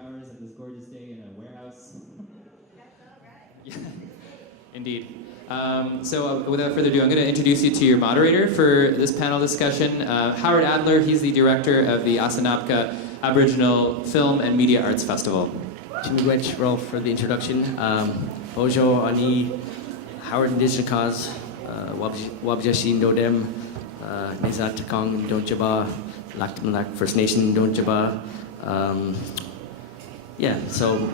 hours of this gorgeous day in a warehouse. That's all right. Yeah, indeed. So without further ado, I'm going to introduce you to your moderator for this panel discussion. Howard Adler, he's the director of the Asinabka Aboriginal Film and Media Arts Festival. Minwaashin, Rolf, for the introduction. Bojo, Ani, Howard Indigenous Cause, Wabjashin Dodem, Nizat Takong Donjaba, Laktamalak First Nation Donjaba. Yeah, so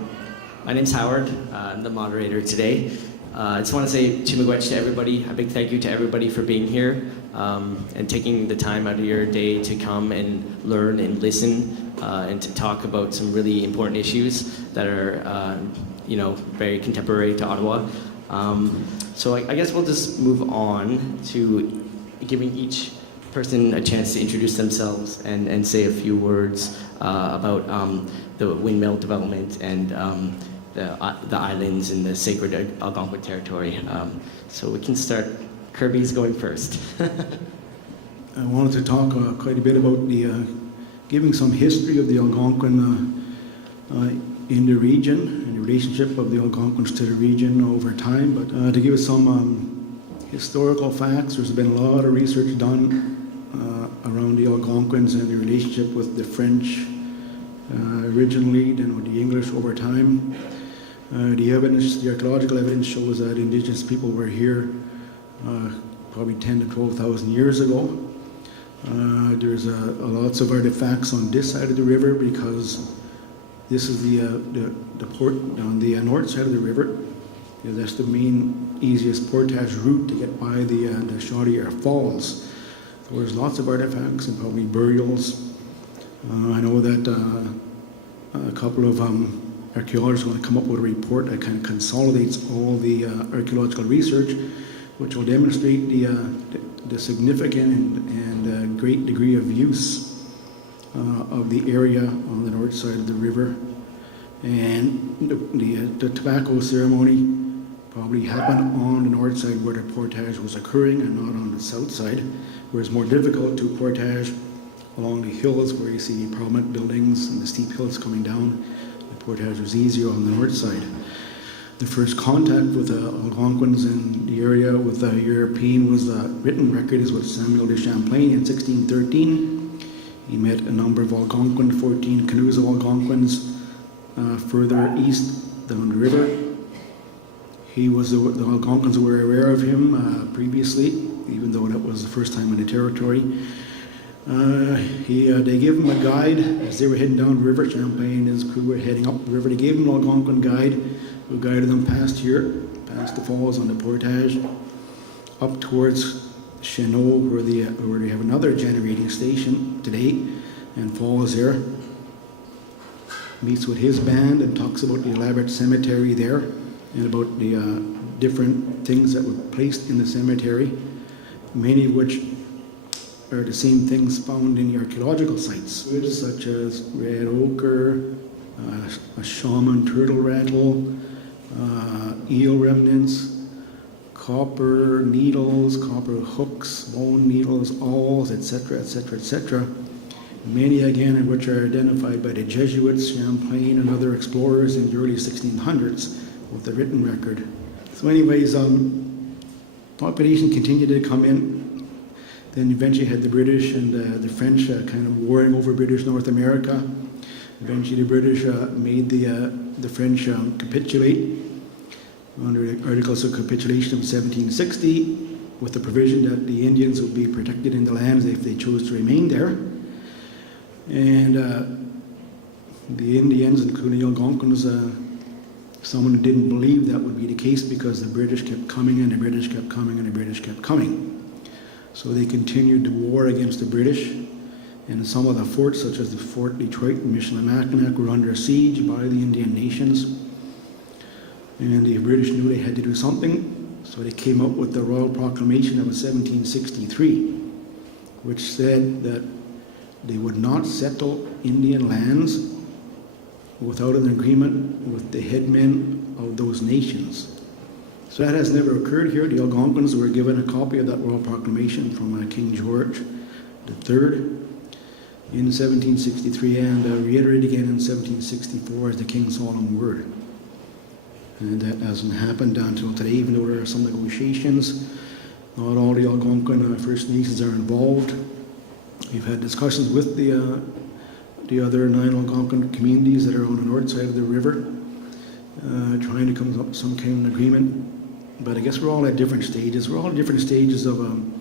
my name's Howard. I'm the moderator today. I just want to say Minwaashin to everybody, a big thank you to everybody for being here and taking the time out of your day to come and learn and listen and to talk about some really important issues that are, very contemporary to Ottawa. So I guess we'll just move on to giving each person a chance to introduce themselves and say a few words about the windmill development and the islands in the sacred Algonquin territory. So we can start. Kirby's going first. I wanted to talk quite a bit about the giving some history of the Algonquin in the region and the relationship of the Algonquins to the region over time. But to give us some historical facts, there's been a lot of research done around the Algonquins and the relationship with the French originally, then with the English over time. The archaeological evidence shows that Indigenous people were here probably 10 to 12,000 years ago. There's lots of artifacts on this side of the river because this is the port on the north side of the river. That's the main easiest portage route to get by the Shady Falls. So there's lots of artifacts and probably burials. I know that a couple of archaeologists are going to come up with a report that kind of consolidates all the archaeological research, which will demonstrate the significant and great degree of use of the area on the north side of the river. And the tobacco ceremony probably happened on the north side where the portage was occurring and not on the south side, where it's more difficult to portage along the hills where you see prominent buildings and the steep hills coming down. The portage was easier on the north side. The first contact with the Algonquins in the area with the European was a written record is with Samuel de Champlain in 1613. He met a number of Algonquin, 14 canoes of Algonquins further east down the river. The Algonquins were aware of him previously, even though that was the first time in the territory. They gave him a guide as they were heading down the river. Champlain and his crew were heading up the river. They gave him an Algonquin guide who guided them past the falls on the portage, up towards Chenot, where they have another generating station today, and falls there. Meets with his band and talks about the elaborate cemetery there and about the different things that were placed in the cemetery, many of which are the same things found in the archaeological sites, such as red ochre, a shaman turtle rattle, eel remnants, copper needles, copper hooks, bone needles, awls, etc., etc., etc. Many again of which are identified by the Jesuits, Champlain, and other explorers in the early 1600s with the written record. So anyways, population continued to come in. Then eventually had the British and the French kind of warring over British North America. Eventually the British made the French capitulate under the Articles of Capitulation of 1760 with the provision that the Indians would be protected in the lands if they chose to remain there. And the Indians, including the Algonquins, someone didn't believe that would be the case because the British kept coming and the British kept coming and the British kept coming. So they continued the war against the British, and some of the forts, such as the Fort Detroit and Michilimackinac, were under siege by the Indian nations. And the British knew they had to do something, so they came up with the Royal Proclamation of 1763, which said that they would not settle Indian lands without an agreement with the headmen of those nations. So that has never occurred here. The Algonquins were given a copy of that Royal Proclamation from King George III. in 1763 and reiterated again in 1764 as the King's Solemn Word. And that hasn't happened until today, even though there are some negotiations. Not all the Algonquin First Nations are involved. We've had discussions with the other 9 Algonquin communities that are on the north side of the river, trying to come up with some kind of agreement. But I guess we're all at different stages. We're all at different stages in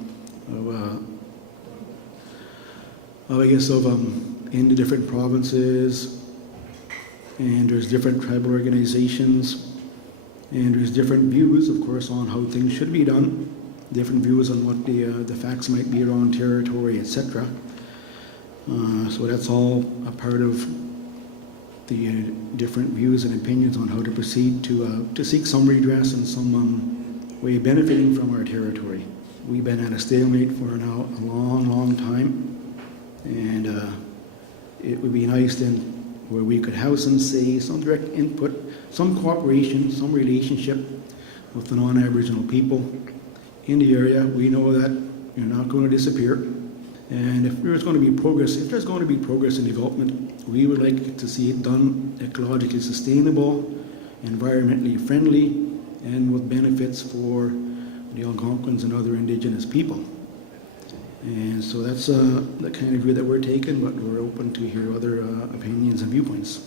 the different provinces, and there's different tribal organizations, and there's different views, of course, on how things should be done, different views on what the facts might be around territory, etc. So that's all a part of the different views and opinions on how to proceed to seek some redress and some way of benefiting from our territory. We've been at a stalemate for now a long, long time. And it would be nice then where we could have some say, some direct input, some cooperation, some relationship with the non-Aboriginal people in the area. We know that you're not going to disappear. And if there's going to be progress, in development, we would like to see it done ecologically sustainable, environmentally friendly, and with benefits for the Algonquins and other Indigenous people. And so that's the kind of view that we're taking, but we're open to hear other opinions and viewpoints.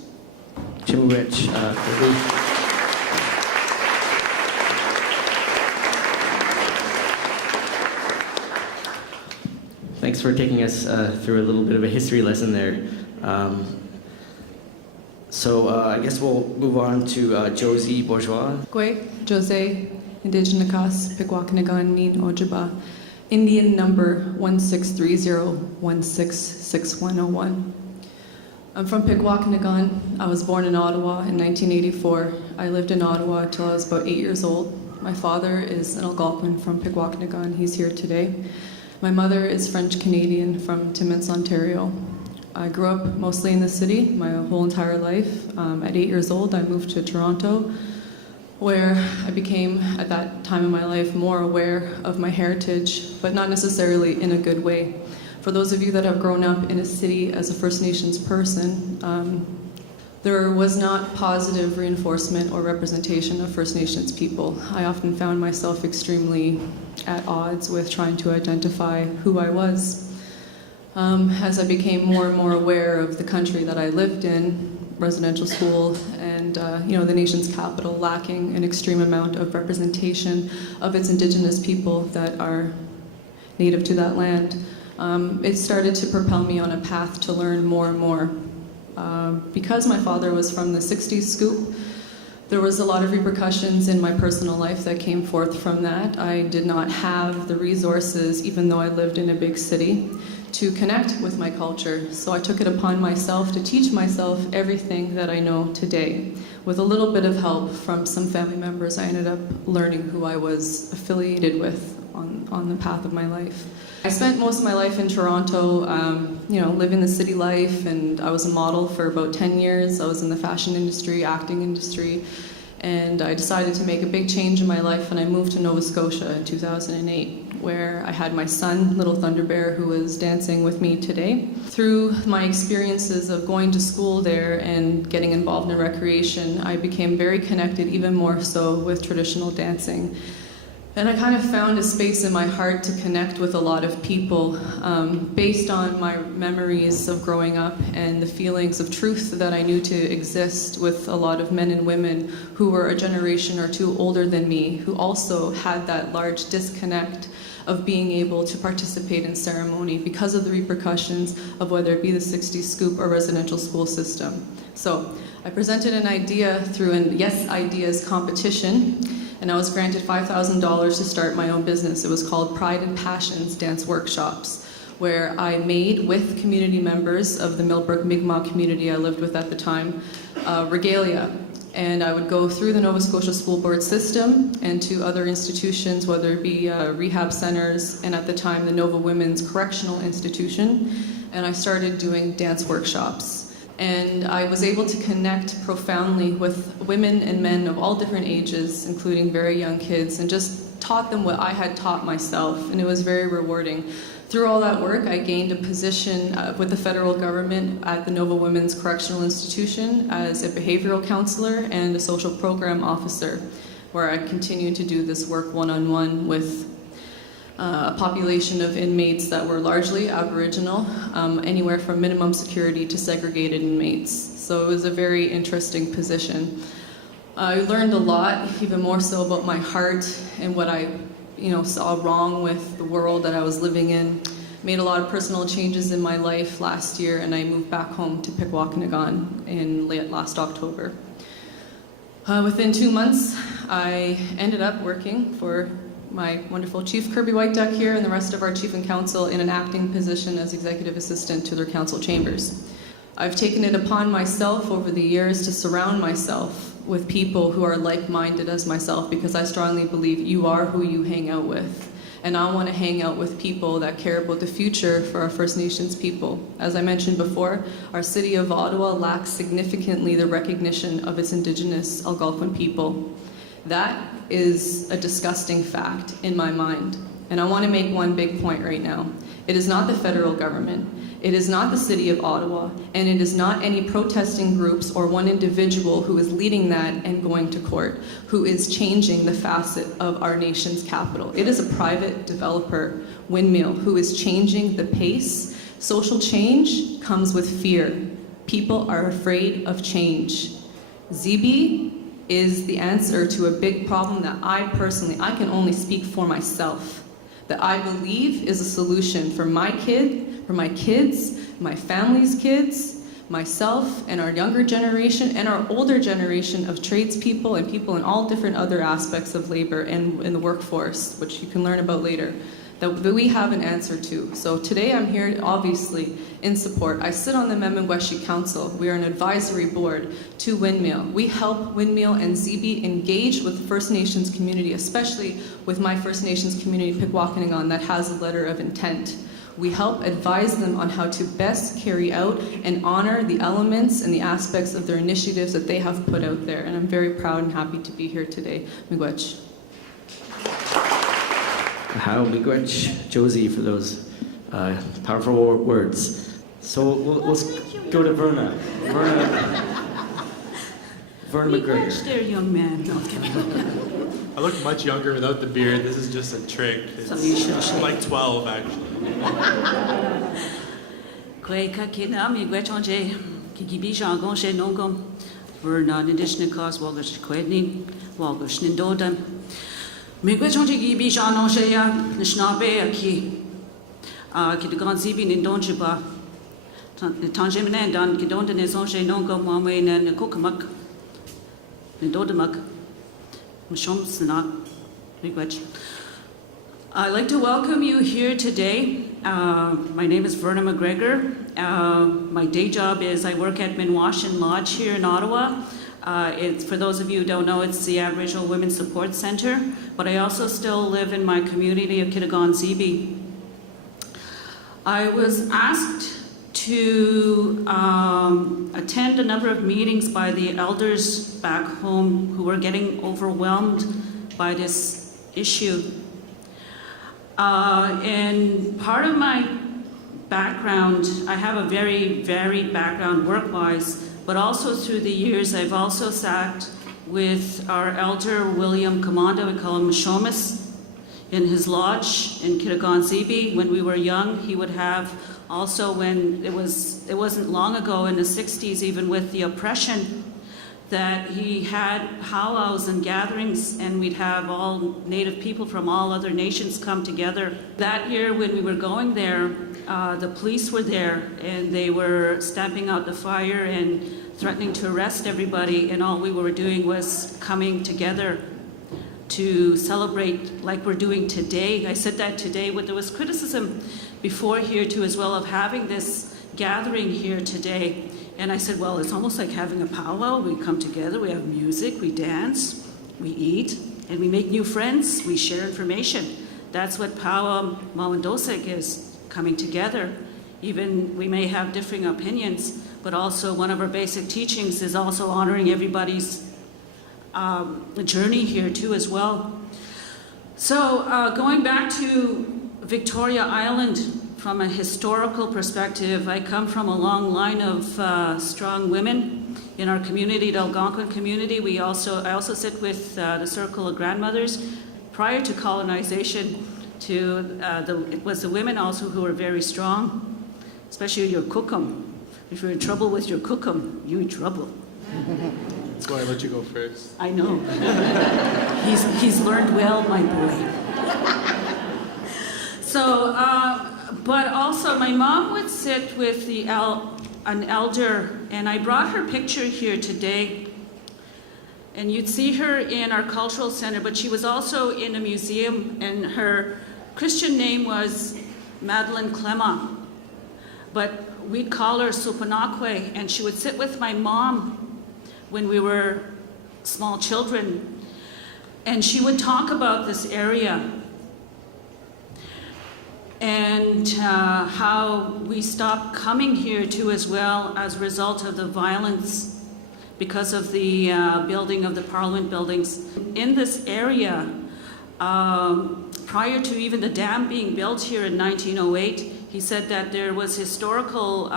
Thanks for taking us through a little bit of a history lesson there. So I guess we'll move on to Josée Bourgeois. Josée, Indigenous, Pikwàkanagàn, Nin Ojibwa, Indian number 1630166101. I'm from Pikwàkanagàn. I was born in Ottawa in 1984. I lived in Ottawa till I was about 8 years old. My father is an Algonquin from Pikwàkanagàn. He's here today. My mother is French-Canadian from Timmins, Ontario. I grew up mostly in the city my whole entire life. At 8 years old, I moved to Toronto, where I became, at that time in my life, more aware of my heritage, but not necessarily in a good way. For those of you that have grown up in a city as a First Nations person, there was not positive reinforcement or representation of First Nations people. I often found myself extremely at odds with trying to identify who I was. As I became more and more aware of the country that I lived in, residential school, and the nation's capital lacking an extreme amount of representation of its Indigenous people that are native to that land, it started to propel me on a path to learn more and more. Because my father was from the 60s scoop, there was a lot of repercussions in my personal life that came forth from that. I did not have the resources, even though I lived in a big city, to connect with my culture. So I took it upon myself to teach myself everything that I know today. With a little bit of help from some family members, I ended up learning who I was affiliated with on the path of my life. I spent most of my life in Toronto, living the city life, and I was a model for about 10 years. I was in the fashion industry, acting industry, and I decided to make a big change in my life when I moved to Nova Scotia in 2008, where I had my son, Little Thunder Bear, who is dancing with me today. Through my experiences of going to school there and getting involved in recreation, I became very connected, even more so, with traditional dancing. And I kind of found a space in my heart to connect with a lot of people based on my memories of growing up and the feelings of truth that I knew to exist with a lot of men and women who were a generation or two older than me, who also had that large disconnect of being able to participate in ceremony because of the repercussions of whether it be the 60s scoop or residential school system. So I presented an idea through an Yes Ideas competition, and I was granted $5,000 to start my own business. It was called Pride and Passions Dance Workshops, where I made with community members of the Millbrook Mi'kmaq community I lived with at the time, regalia. And I would go through the Nova Scotia School Board system and to other institutions, whether it be rehab centers, and at the time the Nova Women's Correctional Institution, and I started doing dance workshops. And I was able to connect profoundly with women and men of all different ages, including very young kids, and just taught them what I had taught myself, and it was very rewarding. Through all that work, I gained a position with the federal government at the Nova Women's Correctional Institution as a behavioral counselor and a social program officer, where I continue to do this work one-on-one with a population of inmates that were largely Aboriginal, anywhere from minimum security to segregated inmates. So it was a very interesting position. I learned a lot, even more so about my heart and what I saw wrong with the world that I was living in. Made a lot of personal changes in my life last year, and I moved back home to Pikwàkanagàn in last October. Within 2 months, I ended up working for my wonderful Chief Kirby Whiteduck here and the rest of our Chief and Council in an acting position as Executive Assistant to their council chambers. I've taken it upon myself over the years to surround myself with people who are like-minded as myself, because I strongly believe you are who you hang out with. And I want to hang out with people that care about the future for our First Nations people. As I mentioned before, our city of Ottawa lacks significantly the recognition of its Indigenous Algonquin people. That is a disgusting fact in my mind. And I want to make one big point right now. It is not the federal government. It is not the city of Ottawa, and it is not any protesting groups or one individual who is leading that and going to court, who is changing the facet of our nation's capital. It is a private developer, Windmill, who is changing the pace. Social change comes with fear. People are afraid of change. Zibi is the answer to a big problem that I can only speak for myself, that I believe is a solution for my kid, for my kids, my family's kids, myself, and our younger generation, and our older generation of tradespeople and people in all different other aspects of labor and in the workforce, which you can learn about later, that we have an answer to. So today I'm here, obviously, in support. I sit on the Memengweshii Council. We are an advisory board to Windmill. We help Windmill and Zibi engage with the First Nations community, especially with my First Nations community, Pikwàkanagàn, that has a letter of intent. We help advise them on how to best carry out and honor the elements and the aspects of their initiatives that they have put out there. And I'm very proud and happy to be here today. Miigwech. How miigwech, Josie, for those powerful words. So let's go to Verna. Verna McGregor. Miigwech there, young man. No, I'm kidding. I look much younger without the beard. This is just a trick. I'm like 12, actually. Kwe kakina miigwech onje kikibi jangon she nongom Verna nidishne cause walgish kwedni walgish nindodan miigwech onje kibi janon she ya Anishinabeg aki Kitigan Zibi nindonjiba tanjemene dan kidonda nezon she nongom mame ne kokamak nindodamak mashom snak miigwech. I'd like to welcome you here today. My name is Verna McGregor. My day job is I work at Minwaashin Lodge here in Ottawa. For those of you who don't know, it's the Aboriginal Women's Support Center, but I also still live in my community of Kitigan Zibi. I was asked to attend a number of meetings by the elders back home who were getting overwhelmed by this issue. And part of my background, I have a very varied background work-wise, but also through the years I've also sat with our elder William Commanda, we call him Shomas, in his lodge in Kitigan Zibi. When we were young, he would have also, when it wasn't long ago in the 60s, even with the oppression, that he had powwows and gatherings, and we'd have all Native people from all other nations come together. That year when we were going there, the police were there, and they were stamping out the fire and threatening to arrest everybody, and all we were doing was coming together to celebrate like we're doing today. I said that today, but there was criticism before here too as well of having this gathering here today. And I said, well, it's almost like having a powwow. We come together, we have music, we dance, we eat, and we make new friends, we share information. That's what powwow Mawandosek is, coming together. Even we may have differing opinions, but also one of our basic teachings is also honoring everybody's journey here too as well. So going back to Victoria Island, from a historical perspective, I come from a long line of strong women in our community, the Algonquin community. I also sit with the Circle of Grandmothers. Prior to colonization, it was the women also who were very strong, especially your cookum. If you're in trouble with your cookum, you're in trouble. That's why I let you go first. I know. He's learned well, my boy. So, but also my mom would sit with an elder, and I brought her picture here today. And you'd see her in our cultural center, but she was also in a museum, and her Christian name was Madeleine Clément. But we'd call her Supanakwe, and she would sit with my mom when we were small children, and she would talk about this area and how we stopped coming here too as well as a result of the violence because of the building of the Parliament buildings. In this area, prior to even the dam being built here in 1908, he said that there was historical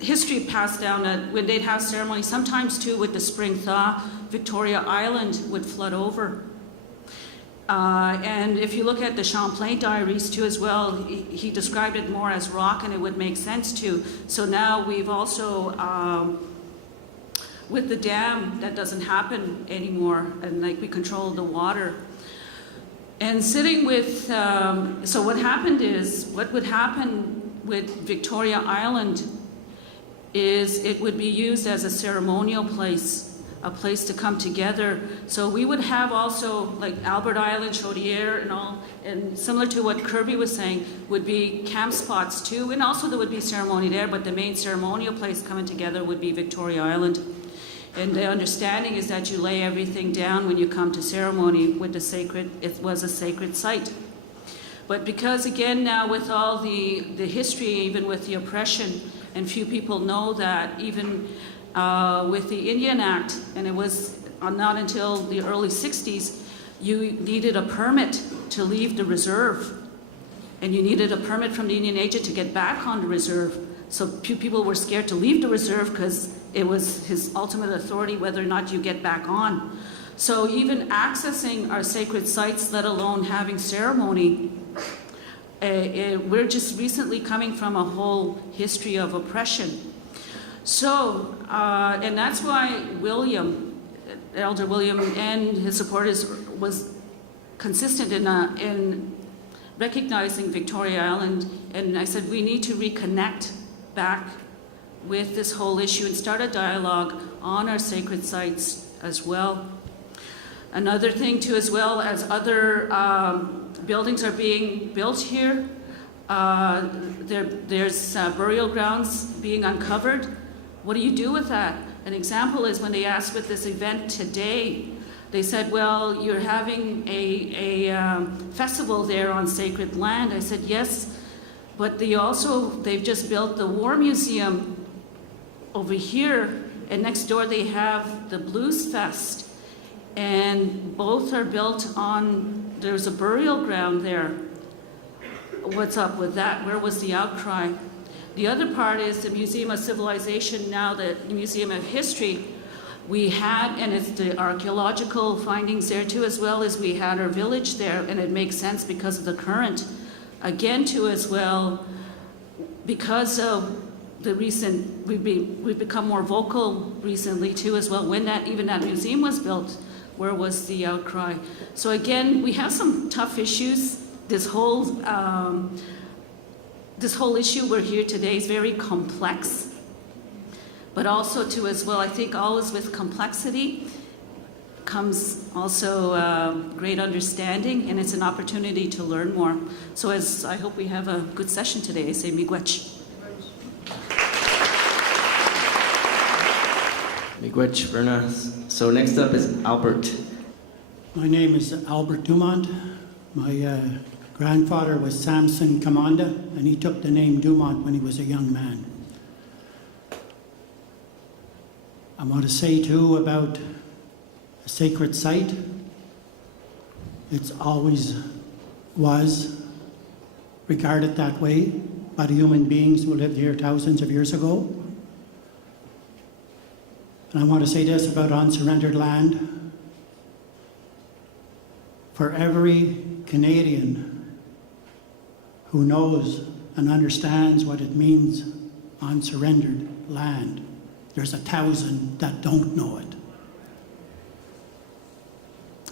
history passed down when they'd have ceremonies. Sometimes too with the spring thaw, Victoria Island would flood over. And if you look at the Champlain diaries too as well, he described it more as rock, and it would make sense too. So now we've also, with the dam, that doesn't happen anymore, and like we control the water. And sitting with, so what would happen with Victoria Island is it would be used as a ceremonial place, a place to come together. So we would have also like Albert Island, Chaudière and all, and similar to what Kirby was saying, would be camp spots too, and also there would be ceremony there, but the main ceremonial place coming together would be Victoria Island. And the understanding is that you lay everything down when you come to ceremony with the sacred, it was a sacred site. But because again now with all the history, even with the oppression, and few people know that even with the Indian Act, and it was not until the early 60s, you needed a permit to leave the reserve. And you needed a permit from the Indian agent to get back on the reserve. So few people were scared to leave the reserve because it was his ultimate authority whether or not you get back on. So even accessing our sacred sites, let alone having ceremony, we're just recently coming from a whole history of oppression. So, and that's why Elder William and his supporters was consistent in recognizing Victoria Island, and I said we need to reconnect back with this whole issue and start a dialogue on our sacred sites as well. Another thing too, as well as other buildings are being built here, there's burial grounds being uncovered. What do you do with that? An example is when they asked with this event today, they said, well, you're having a festival there on sacred land. I said, yes, but they've just built the War Museum over here, and next door they have the Blues Fest. And both are built on, there's a burial ground there. What's up with that? Where was the outcry? The other part is the Museum of Civilization, now the Museum of History. We had, and it's the archaeological findings there too, as well as we had our village there, and it makes sense because of the current. Again too as well, because of the recent, we've become more vocal recently too as well, when even that museum was built, where was the outcry? So again, we have some tough issues. This whole issue we're here today is very complex, but also too as well, I think always with complexity comes also great understanding, and it's an opportunity to learn more. So as I hope we have a good session today, I say miigwech. Miigwech, Verna. So next up is Albert. My name is Albert Dumont. My grandfather was Samson Commanda, and he took the name Dumont when he was a young man. I want to say too about a sacred site. It's always was regarded that way by the human beings who lived here thousands of years ago. And I want to say this about unsurrendered land. For every Canadian who knows and understands what it means on surrendered land, there's 1,000 that don't know it.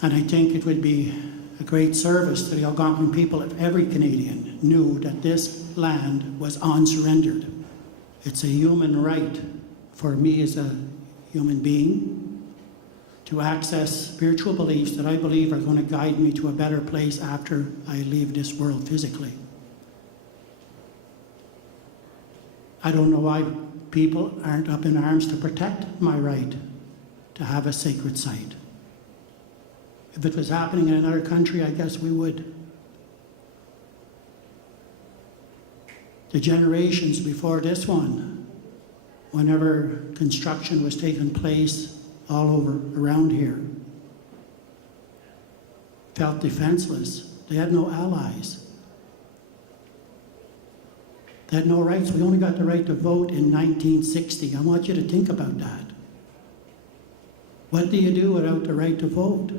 And I think it would be a great service to the Algonquin people if every Canadian knew that this land was unsurrendered. It's a human right for me as a human being to access spiritual beliefs that I believe are going to guide me to a better place after I leave this world physically. I don't know why people aren't up in arms to protect my right to have a sacred site. If it was happening in another country, I guess we would. The generations before this one, whenever construction was taking place all over around here, felt defenseless. They had no allies. They had no rights. We only got the right to vote in 1960. I want you to think about that. What do you do without the right to vote?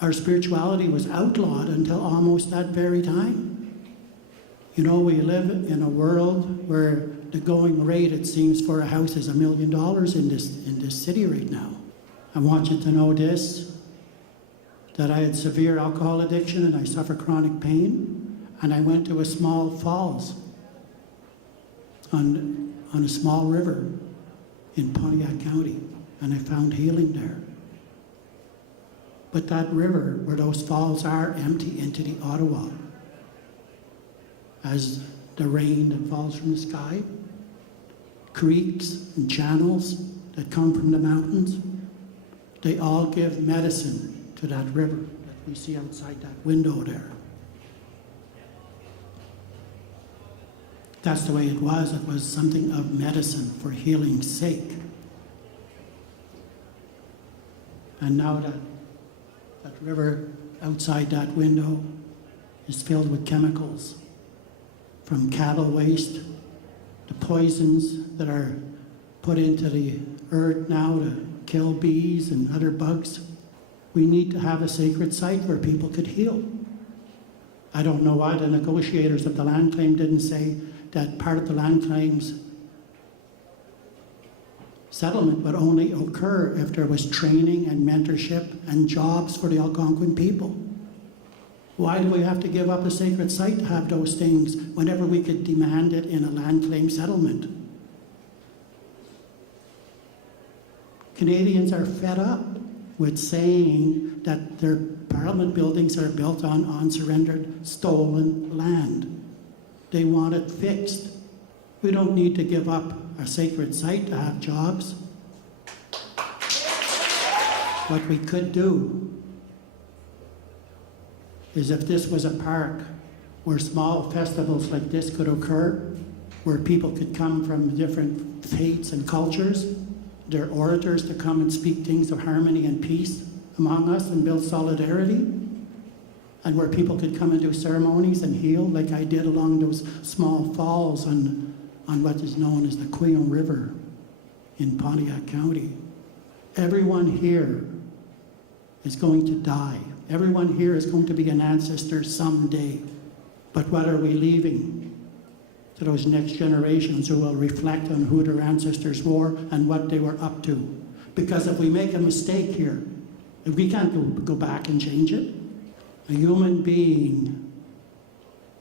Our spirituality was outlawed until almost that very time. You know, we live in a world where the going rate, it seems, for a house is $1 million in this city right now. I want you to know this, that I had severe alcohol addiction and I suffer chronic pain, and I went to a small falls on a small river in Pontiac County, and I found healing there. But that river, where those falls are, empty into the Ottawa. As the rain that falls from the sky, creeks and channels that come from the mountains, they all give medicine to that river that we see outside that window there. That's the way it was. It was something of medicine for healing's sake. And now that river outside that window is filled with chemicals, from cattle waste, the poisons that are put into the earth now to kill bees and other bugs. We need to have a sacred site where people could heal. I don't know why the negotiators of the land claim didn't say that part of the land claims settlement would only occur if there was training and mentorship and jobs for the Algonquin people. Why do we have to give up a sacred site to have those things whenever we could demand it in a land claim settlement? Canadians are fed up with saying that their parliament buildings are built on unsurrendered, stolen land. They want it fixed. We don't need to give up a sacred site to have jobs. What we could do is, if this was a park where small festivals like this could occur, where people could come from different faiths and cultures, their orators to come and speak things of harmony and peace among us and build solidarity, and where people could come and do ceremonies and heal like I did along those small falls on what is known as the Queen River in Pontiac County. Everyone here is going to die. Everyone here is going to be an ancestor someday. But what are we leaving to those next generations who will reflect on who their ancestors were and what they were up to? Because if we make a mistake here, if we can't go back and change it, a human being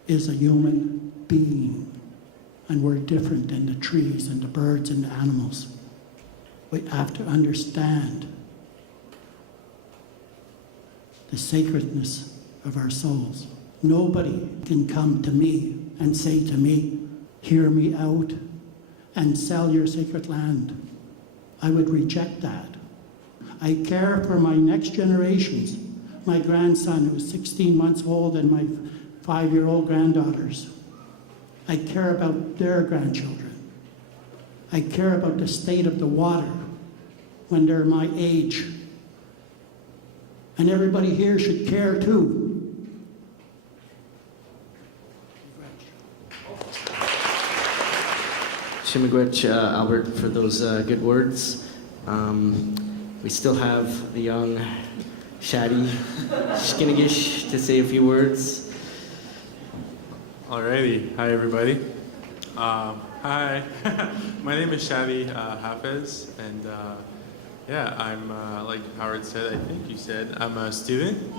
is a human being. And we're different than the trees and the birds and the animals. We have to understand the sacredness of our souls. Nobody can come to me and say to me, hear me out and sell your sacred land. I would reject that. I care for my next generations, my grandson who's 16 months old and my 5-year-old granddaughters. I care about their grandchildren. I care about the state of the water when they're my age. And everybody here should care too. Miigwech, Albert, for those good words. We still have the young Shady Hafez to say a few words. Alrighty, hi everybody. Hi, my name is Shady Hafez, and yeah, I'm like Howard said, I think you said, I'm a student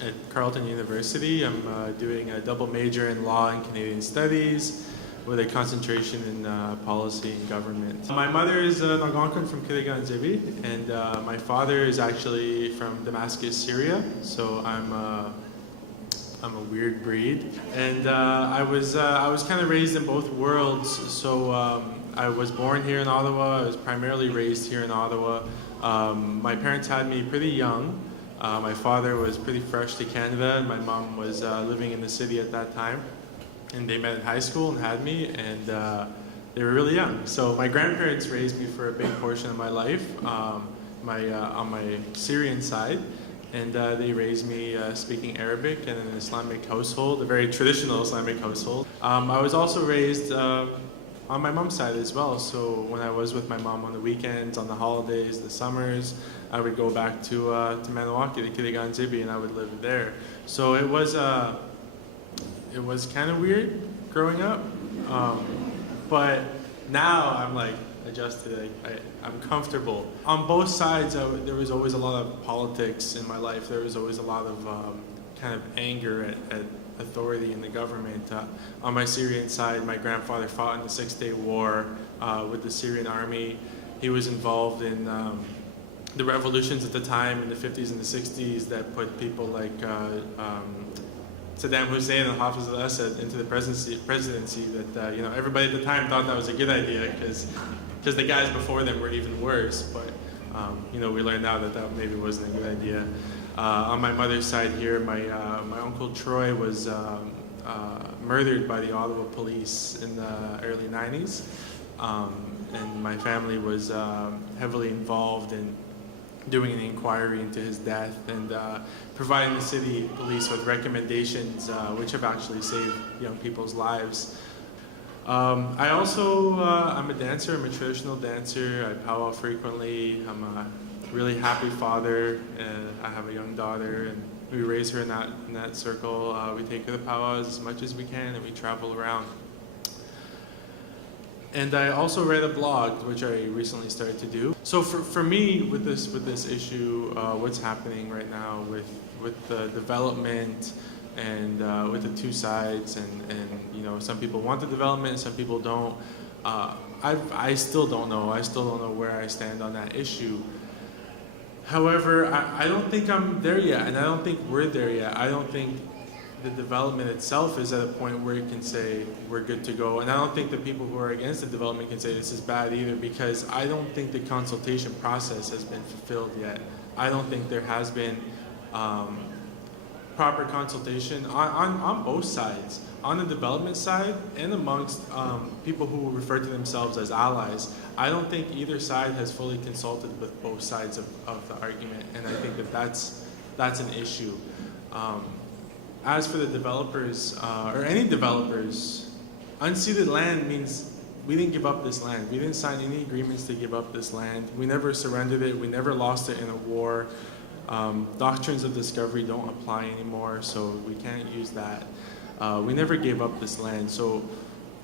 at Carleton University. I'm doing a double major in law and Canadian studies with a concentration in policy and government. My mother is an Algonquin from Kitigan Zibi, and my father is actually from Damascus, Syria. So I'm a weird breed, and I was kind of raised in both worlds. So I was born here in Ottawa. I was primarily raised here in Ottawa. My parents had me pretty young. My father was pretty fresh to Canada, and my mom was living in the city at that time. And they met in high school and had me, and they were really young. So my grandparents raised me for a big portion of my life, on my Syrian side. And they raised me speaking Arabic in an Islamic household, a very traditional Islamic household. I was also raised on my mom's side as well. So when I was with my mom on the weekends, on the holidays, the summers, I would go back to Memengweshii, the Kitigan Zibi, and I would live there. So it was kind of weird growing up, but now I'm like adjusted. I'm comfortable. On both sides, there was always a lot of politics in my life. There was always a lot of kind of anger at authority in the government. On my Syrian side, my grandfather fought in the Six-Day War with the Syrian army. He was involved in the revolutions at the time in the 50s and the 60s that put people like Saddam Hussein and Hafez al-Assad into the presidency that everybody at the time thought that was a good idea because the guys before them were even worse. But we learned now that maybe wasn't a good idea. On my mother's side here, my uncle Troy was murdered by the Ottawa police in the early 90s, and my family was heavily involved in doing an inquiry into his death and providing the city police with recommendations which have actually saved young people's lives. I also, I'm a dancer, I'm a traditional dancer. I powwow frequently. I'm a really happy father. I have a young daughter, and we raise her in that circle. We take her to powwows as much as we can, and we travel around. And I also read a blog, which I recently started to do. So for me, with this issue, what's happening right now with the development and with the two sides, and some people want the development, some people don't. I still don't know. I still don't know where I stand on that issue. However, I don't think I'm there yet, and I don't think we're there yet. I don't think the development itself is at a point where it can say we're good to go, and I don't think the people who are against the development can say this is bad either, because I don't think the consultation process has been fulfilled yet. I don't think there has been proper consultation on both sides, on the development side and amongst people who refer to themselves as allies. I don't think either side has fully consulted with both sides of the argument, and I think that's an issue. As for the developers, or any developers, unceded land means we didn't give up this land. We didn't sign any agreements to give up this land. We never surrendered it. We never lost it in a war. Doctrines of discovery don't apply anymore, so we can't use that. We never gave up this land. So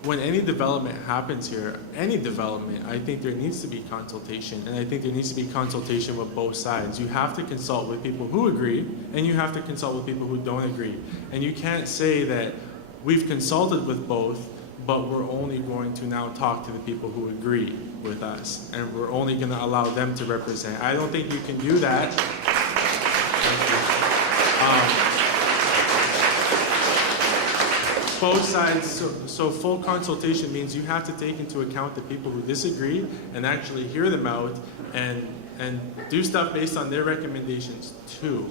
when any development happens here, any development, I think there needs to be consultation, and I think there needs to be consultation with both sides. You have to consult with people who agree, and you have to consult with people who don't agree. And you can't say that we've consulted with both, but we're only going to now talk to the people who agree with us, and we're only going to allow them to represent. I don't think you can do that. Both sides, so full consultation means you have to take into account the people who disagree and actually hear them out and do stuff based on their recommendations too.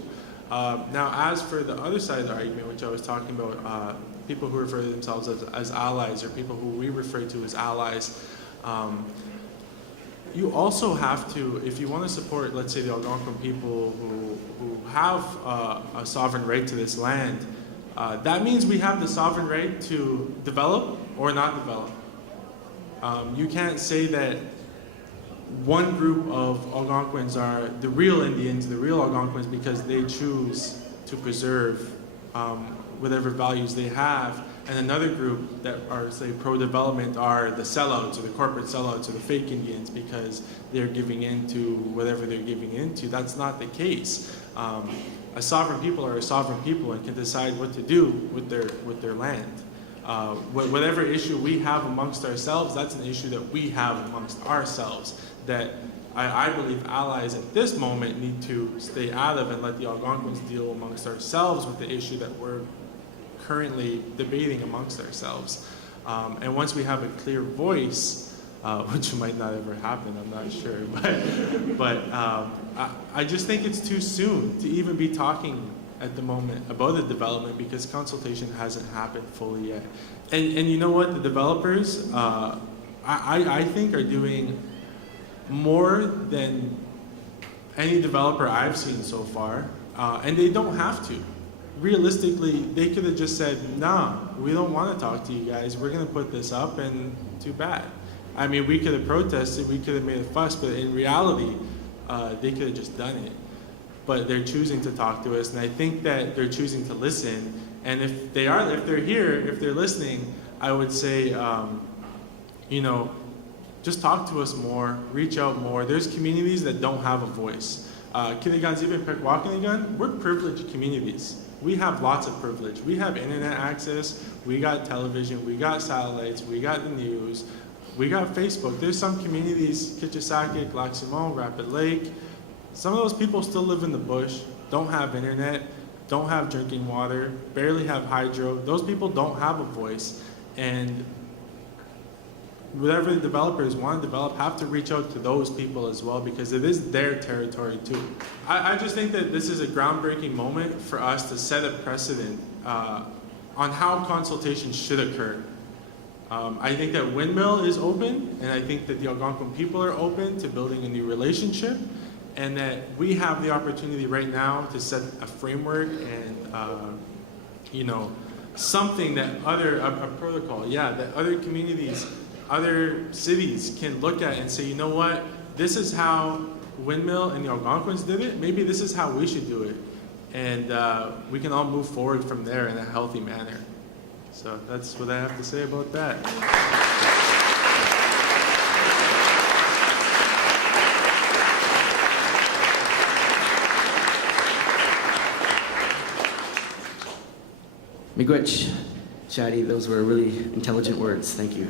Now, as for the other side of the argument, which I was talking about, people who refer to themselves as allies, or people who we refer to as allies, you also have to, if you want to support, let's say, the Algonquin people who have a sovereign right to this land, that means we have the sovereign right to develop or not develop. You can't say that one group of Algonquins are the real Indians, the real Algonquins, because they choose to preserve whatever values they have, and another group that are, say, pro-development are the sellouts or the corporate sellouts or the fake Indians because they're giving in to whatever they're giving into. That's not the case. A sovereign people are a sovereign people and can decide what to do with their land. Whatever issue we have amongst ourselves, that's an issue that we have amongst ourselves that I believe allies at this moment need to stay out of and let the Algonquins deal amongst ourselves with the issue that we're currently debating amongst ourselves. And once we have a clear voice, which might not ever happen, I'm not sure, but I just think it's too soon to even be talking at the moment about the development because consultation hasn't happened fully yet. And you know what, the developers, I think are doing more than any developer I've seen so far, and they don't have to. Realistically, they could have just said, nah, we don't want to talk to you guys, we're going to put this up, and too bad. I mean, we could have protested, we could have made a fuss, but in reality, they could have just done it. But they're choosing to talk to us, and I think that they're choosing to listen, and if they're here, if they're listening, I would say, you know, just talk to us more, reach out more. There's communities that don't have a voice. Kitigan Zibi and Pikwàkanagàn, we're privileged communities. We have lots of privilege. We have internet access, we got television, we got satellites, we got the news, we got Facebook. There's some communities, Kitchissakik, Lac Simon, Rapid Lake, some of those people still live in the bush, don't have internet, don't have drinking water, barely have hydro. Those people don't have a voice. And whatever the developers want to develop have to reach out to those people as well because it is their territory too. I just think that this is a groundbreaking moment for us to set a precedent on how consultation should occur. I think that Windmill is open, and I think that the Algonquin people are open to building a new relationship, and that we have the opportunity right now to set a framework and you know, something that a protocol, yeah, that other communities, other cities can look at and say, you know what, this is how Windmill and the Algonquins did it, maybe this is how we should do it. And we can all move forward from there in a healthy manner. So that's what I have to say about that. Miigwech, Shady, those were really intelligent words. Thank you.